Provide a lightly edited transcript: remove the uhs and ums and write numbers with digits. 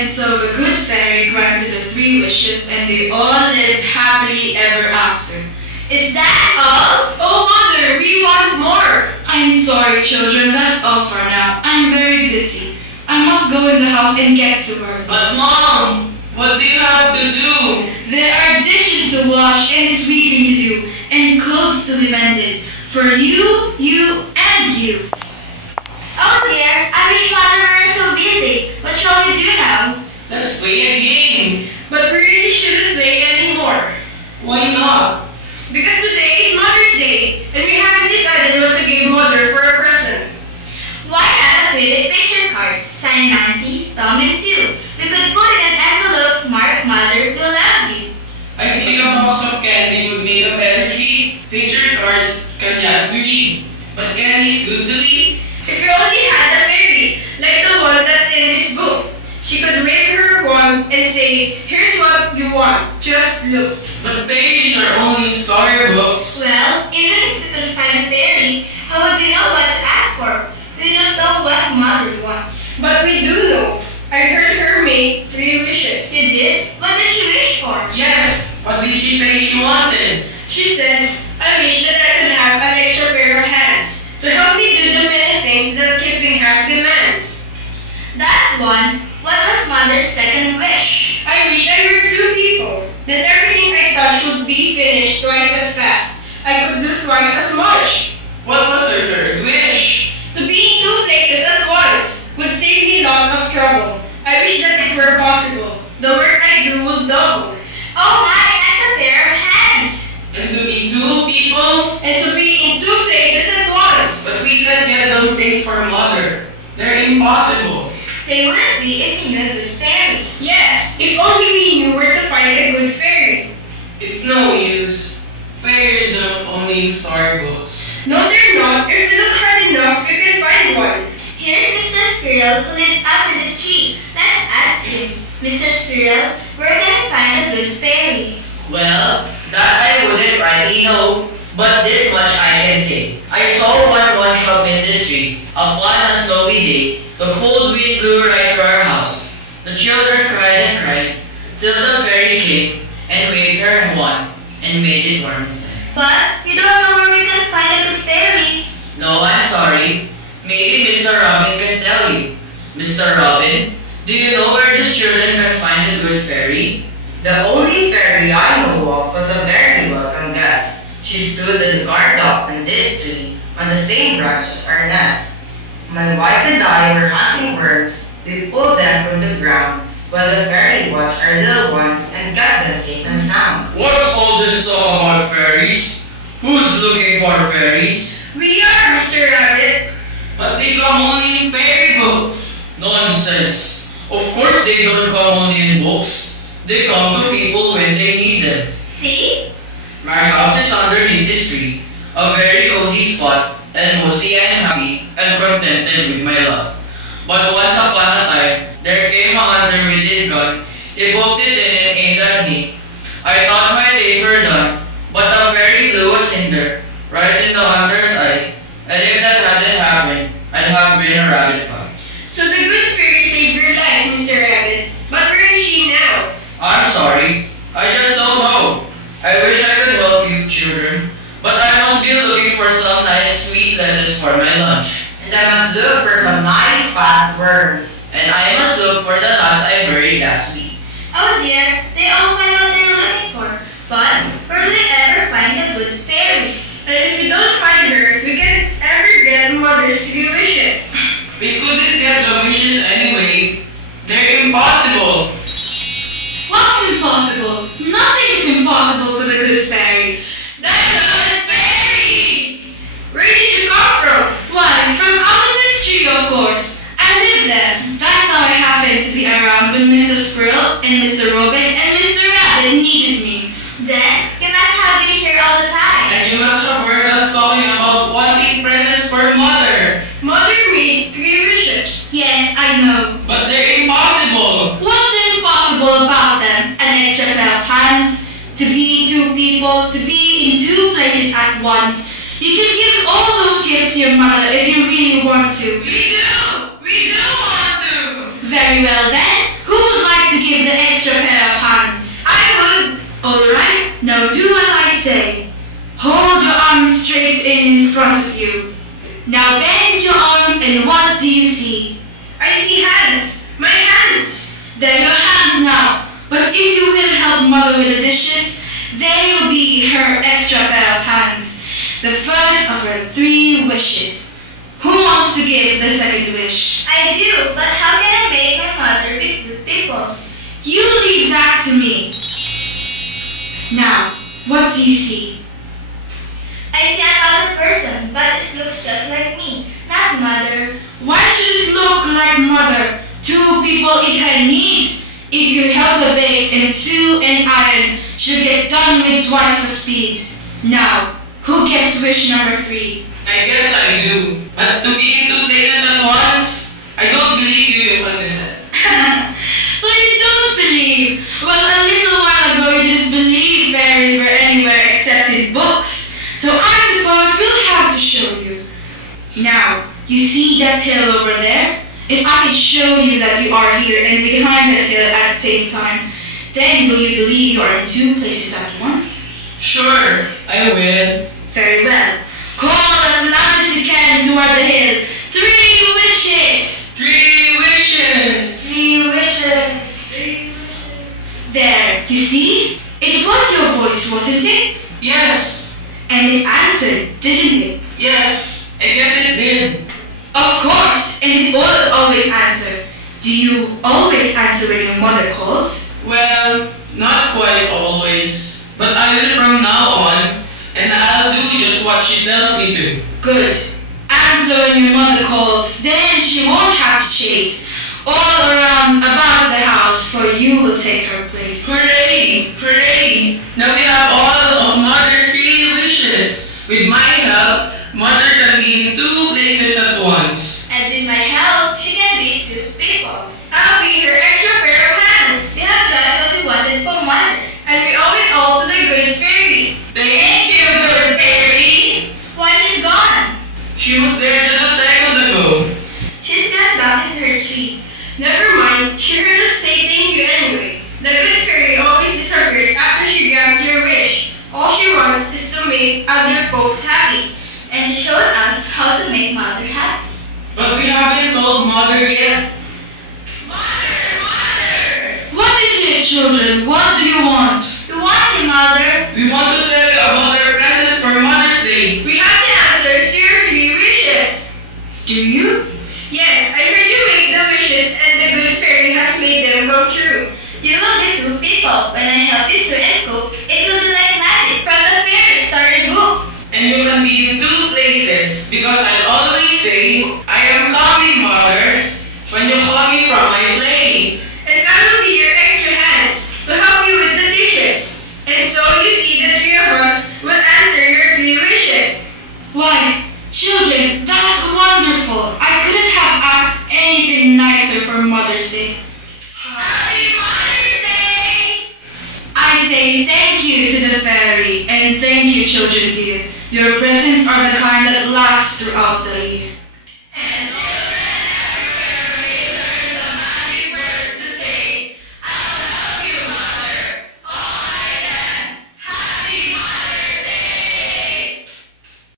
And so the good fairy granted the 3 wishes, and they all lived happily ever after. Is that all? Oh, Mother, we want more! I'm sorry, children, that's all for now. I'm very busy. I must go in the house and get to work. But Mom, what do you have to do? There are dishes to wash and sweeping to do, and clothes to be mended. For you, and you. Oh dear, I wish Mother weren't so busy. What shall we do now? Let's play a game. But we really shouldn't play anymore. Why not? Because today is Mother's Day, and we haven't decided what to give Mother for a present. Why not a pretty picture card? Signed Nancy, Tom, and Sue. We could put in an envelope marked Mother, we love you. I think a box of candy would make a better treat. Picture cards can just be read. But candy's good to eat. If we only had a fairy, like the one that's in this book, she could wave her wand and say, here's what you want, just look. But fairies are only in storybooks. Well, even if we could find a fairy, how would we know what to ask for? We don't know what Mother wants. But we do know. I heard her make 3 wishes. You did? What did she wish for? Yes, what did she say she wanted? She said, I wish that I could have an extra pair of hands to help me do the many things that keeping has demands. That's one. What was Mother's second wish? I wish I were 2 people, that everything I touch would be finished twice as fast. I could do twice as much. What was her third wish? To be in 2 places at once would save me lots of trouble. I wish that it were possible. The work I do would double. Oh my, that's a pair of hands. And to be 2 people? And to be in 2 places at once. But we can't get those things for Mother. They're impossible. They wouldn't be if you knew a good fairy. Yes, if only we knew where to find a good fairy. It's no use. Fairies are only in storybooks. No, they're not. If we look hard enough, we can find one. Here's Mr. Squirrel who lives up in the street. Let's ask him. Mr. Squirrel, where can I find a good fairy? Well, that I wouldn't rightly know, but this much I can say. I saw one shop in the street. Upon a snowy day, the cold wind blew right to our house. The children cried and cried, till the fairy came and waved her wand and made it warm inside. But we don't know where we can find a good fairy. No, I'm sorry. Maybe Mr. Robin can tell you. Mr. Robin, do you know where these children can find a good fairy? The only fairy I know of was a very welcome guest. She stood and guarded up in this tree on the same branch as our nest. My wife and I were hunting worms. We pulled them from the ground while the fairy watched our little ones and kept them safe and sound. What's all this talk about fairies? Who's looking for fairies? We are, Mr. Rabbit. But they come only in fairy books. Nonsense. Of course they don't come only in books. They come to people when they need them. See? My house is underneath this tree, a very cozy spot, and mostly I am happy and contented with my love. But once upon a time, there came a hunter with his gun. He poked it in and aimed at me. I thought my days were done, but a fairy blew a cinder right in the hunter's eye. And if that hadn't happened, I'd have been a rabbit pie. So the good fairy saved your life, Mr. Rabbit. But where is she now? I'm sorry, I just don't know. I wish I could help you, children, but I must be looking for some nice sweet lettuce for my lunch. And I must look for some nice fat worms. And I must look for the last I buried last week. Oh dear, they all find what they're looking for. But where do they ever find a good fairy? And if we don't find her, we can't ever get Mother's 3 wishes. We couldn't get the wishes anyway. They're impossible. What's impossible? Nothing is impossible for the good fairy. That's not a fairy! Where did you come from? Why, from out in the street, of course. I live there. That's how I happened to be around when Mr. Squirrel and Mr. Robin and Mr. Rabbit needed me. Then you must have been here all the time. And you must have heard us talking about wanting presents for Mother. Mother made 3 wishes. Yes, I know. But they're impossible. What's impossible about them? An extra pair of hands, to be 2 people, to be in 2 places at once. You can give all those gifts to your mother if you really want to. We do! We do want to! Very well then, who will Alright, now do as I say. Hold your arms straight in front of you. Now bend your arms and what do you see? I see hands. My hands. They're your hands now. But if you will help Mother with the dishes, they will be her extra pair of hands. The first of her 3 wishes. Who wants to give the second wish? I do, but how can I make my mother with 2 people? You leave that to me. Now, what do you see? I see another person, but it looks just like me, not Mother. Why should it look like Mother? 2 people is her need. If you help her bake and sew and iron, she'll get done with twice the speed. Now, who gets wish number 3? I guess I do. But to be in 2 places at once, I don't believe you can do that. So you don't believe? Well, a little while ago you didn't believe fairies were anywhere except in books. So I suppose we'll have to show you. Now, you see that hill over there? If I can show you that you are here and behind that hill at the same time, then will you believe you are in 2 places at once? Sure, I will. Very well. Call as loud as you can toward the hill. 3 wishes! 3 wishes! 3 wishes. There, you see? It was your voice, wasn't it? Yes, And it answered, didn't it? yes, I guess it did. Of course, and it will always answer. Do you always answer when your mother calls? Well, not quite always. But I will from now on, and I'll do just what she tells me to. Good. Answer when your mother calls, then she won't have to chase all around about the house, for you will take her place. Hooray! Hooray! Now we have all of Mother's 3 wishes. With my help, Mother can be in 2 places at once. And with my help, she can be 2 people. I'll be her extra pair of hands. We have just what we wanted from Mother. And we owe it all to the good fairy. Thank you, good fairy! Why, she's gone. She was there just a second ago. She's gone back into her tree. Never mind, she heard us say thank you anyway. The good fairy always disappears after she grants your wish. All she wants is to make other folks happy. And she showed us how to make Mother happy. But we haven't told Mother yet. What is it, children? What do you want? We want you, Mother. We want to tell you about our presents for Mother's Day. We have the answers to your 3 wishes. Do you? Yes, I heard you make the wishes and the good fairy has made them come true. You will be 2 people. When I help you sew and cook, it will be like magic from the fairy started book. And you can be in 2 places, because I'll always say, I am coming, Mother, when you call me from my play. And I will be your extra hands to help you with the dishes. And so you see the 3 of us will answer your 3 wishes. Why, children, that's wonderful. I couldn't have asked anything nicer for Mother's Day. Happy Mother's Day! I say thank you to the fairy, and thank you, children dear. Your presents are the kind that last throughout the year.